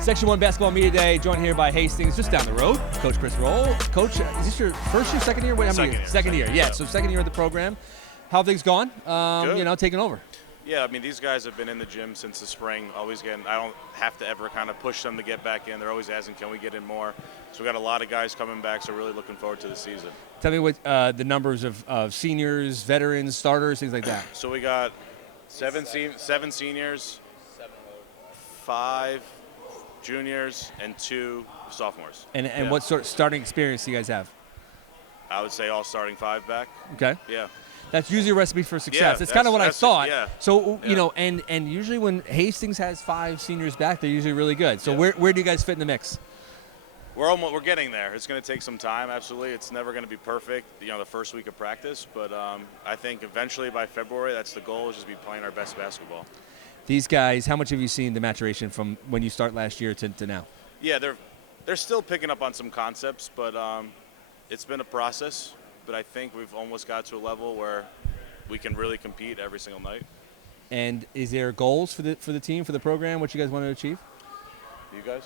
Section 1 Basketball Media Day, joined here by Hastings, just down the road. Coach Chris Roll. Coach, is this your first year, second year? Second year, yeah. So second year of the program. How have things gone, taking over? Yeah, I mean, these guys have been in the gym since the spring, always getting, I don't have to ever kind of push them to get back in. They're always asking, can we get in more? So we got a lot of guys coming back, so really looking forward to the season. Tell me what the numbers of seniors, veterans, starters, things like that. So we got seven seniors, 5 juniors, and 2 sophomores. And what sort of starting experience do you guys have? I would say all starting 5 back. Okay. Yeah. That's usually a recipe for success. Yeah, that's kind of what I thought. Yeah. So, and usually when Hastings has 5 seniors back, they're usually really good. So where do you guys fit in the mix? We're getting there. It's going to take some time, absolutely. It's never going to be perfect, the first week of practice. But I think eventually by February, that's the goal, is just be playing our best basketball. These guys, how much have you seen the maturation from when you start last year to now? Yeah, they're still picking up on some concepts, but it's been a process. But I think we've almost got to a level where we can really compete every single night. And is there goals for the team, for the program, what you guys want to achieve? You guys?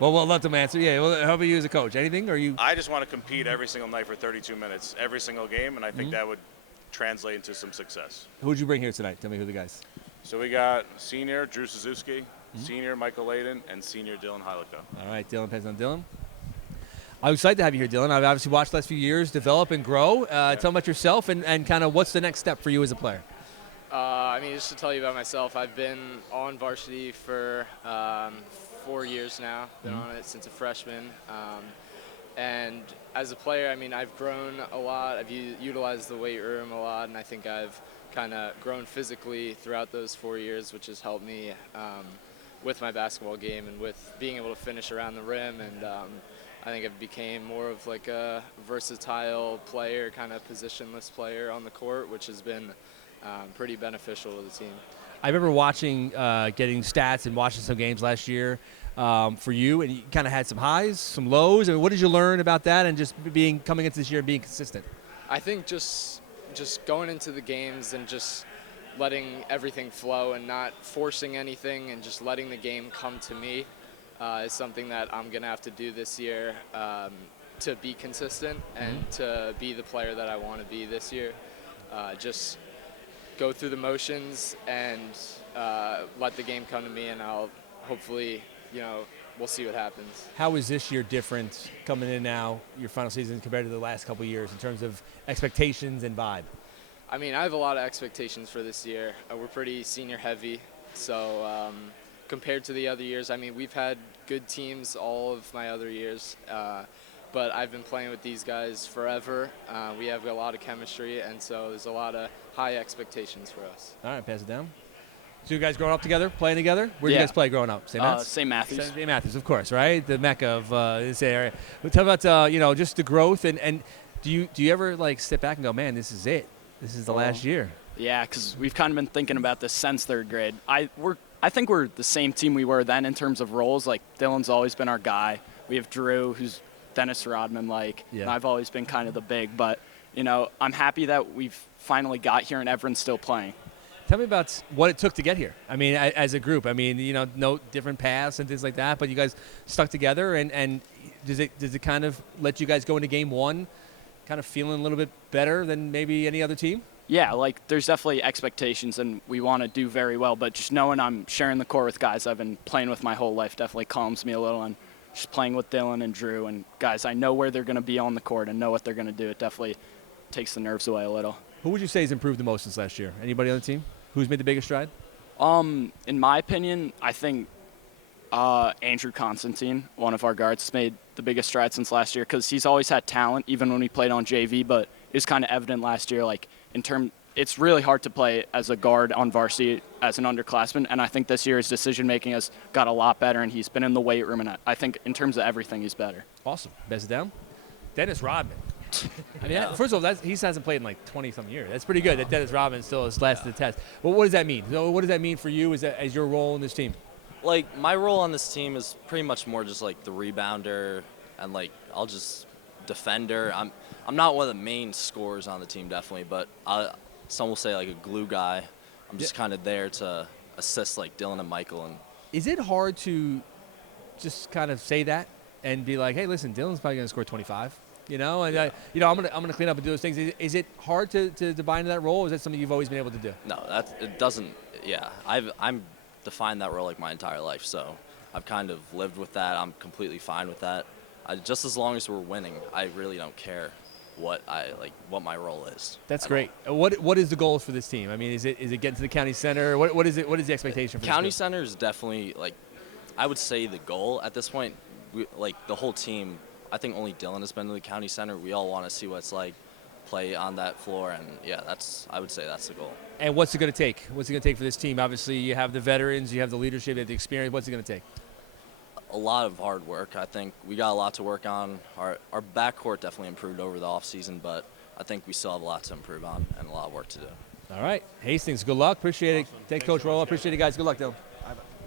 Well, we'll let them answer. Yeah, well, how about you as a coach? Anything? Or you? I just want to compete every single night for 32 minutes, every single game, and I think that would translate into some success. Who would you bring here tonight? Tell me who the guys. So we got senior Drew Suzuki, senior Michael Layden, and senior Dylan Hylico. All right, Dylan, pass on Dylan. I'm excited to have you here, Dylan. I've obviously watched the last few years develop and grow. Tell me about yourself and kind of what's the next step for you as a player. Just to tell you about myself, I've been on varsity for 4 years now. Been on it since a freshman. And as a player, I've grown a lot. I've utilized the weight room a lot, and I think I've kind of grown physically throughout those 4 years, which has helped me with my basketball game and with being able to finish around the rim. And I think I've became more of like a versatile player, kind of positionless player on the court, which has been pretty beneficial to the team. I remember watching, getting stats and watching some games last year for you, and you kind of had some highs, some lows. What did you learn about that and just coming into this year and being consistent? I think just going into the games and just letting everything flow and not forcing anything and just letting the game come to me is something that I'm going to have to do this year to be consistent and to be the player that I want to be this year. Just go through the motions and let the game come to me, and I'll hopefully, we'll see what happens. How is this year different coming in now, your final season, compared to the last couple of years in terms of expectations and vibe? I have a lot of expectations for this year. We're pretty senior heavy, so compared to the other years, we've had good teams all of my other years, but I've been playing with these guys forever. We have a lot of chemistry, and so there's a lot of high expectations for us. All right, pass it down. So you guys growing up together, playing together? Where did you guys play growing up? St. Matthews? St. Matthews. St. Matthews, of course, right? The mecca of this area. But tell about just the growth, and do you ever step back and go, man, this is it. This is the last year. Yeah, because we've kind of been thinking about this since third grade. I think we're the same team we were then in terms of roles. Dylan's always been our guy. We have Drew, who's Dennis Rodman, and I've always been kind of the big. But, I'm happy that we've finally got here and everyone's still playing. Tell me about what it took to get here. As a group. No different paths and things like that, but you guys stuck together. And does it kind of let you guys go into game one kind of feeling a little bit better than maybe any other team? Yeah, there's definitely expectations, and we want to do very well. But just knowing I'm sharing the court with guys I've been playing with my whole life definitely calms me a little. And just playing with Dylan and Drew and guys, I know where they're going to be on the court and know what they're going to do. It definitely takes the nerves away a little. Who would you say has improved the most since last year? Anybody on the team? Who's made the biggest stride? In my opinion, I think Andrew Constantine, one of our guards, has made the biggest stride since last year because he's always had talent, even when we played on JV, but it was kind of evident last year, it's really hard to play as a guard on varsity as an underclassman, and I think this year his decision-making has got a lot better, and he's been in the weight room, and I think in terms of everything, he's better. Awesome. Best down. Dennis Rodman. First of all, he hasn't played in 20-some years. That's pretty good that Dennis Rodman still has lasted the test. But what does that mean? So what does that mean for you as your role in this team? Like, my role on this team is pretty much more just like the rebounder and like I'll just defender. I'm not one of the main scorers on the team, definitely, but some will say like a glue guy. I'm just kind of there to assist like Dylan and Michael. And Is it hard to just kind of say that and be like, hey, listen, Dylan's probably going to score 25, you know, and I'm gonna clean up and do those things. Is it hard to buy into that role? Or is that something you've always been able to do? no, it doesn't. Yeah, I'm defined that role like my entire life, so I've kind of lived with that. I'm completely fine with that. Just as long as we're winning, I really don't care what my role is. That's great. What is the goals for this team? I mean, is it getting to the county center? What is it? What is the expectation for County this center is definitely like, I would say the goal at this point. Like the whole team, I think only Dylan has been to the county center. We all want to see what it's like, play on that floor, and yeah, I would say that's the goal. And what's it going to take? What's it going to take for this team? Obviously, you have the veterans, you have the leadership, you have the experience. What's it going to take? A lot of hard work. I think we got a lot to work on. Our backcourt definitely improved over the offseason, but I think we still have a lot to improve on and a lot of work to do. All right. Hastings, good luck. Appreciate it. Take Coach Rolla. Appreciate it, guys. Good luck, Dylan.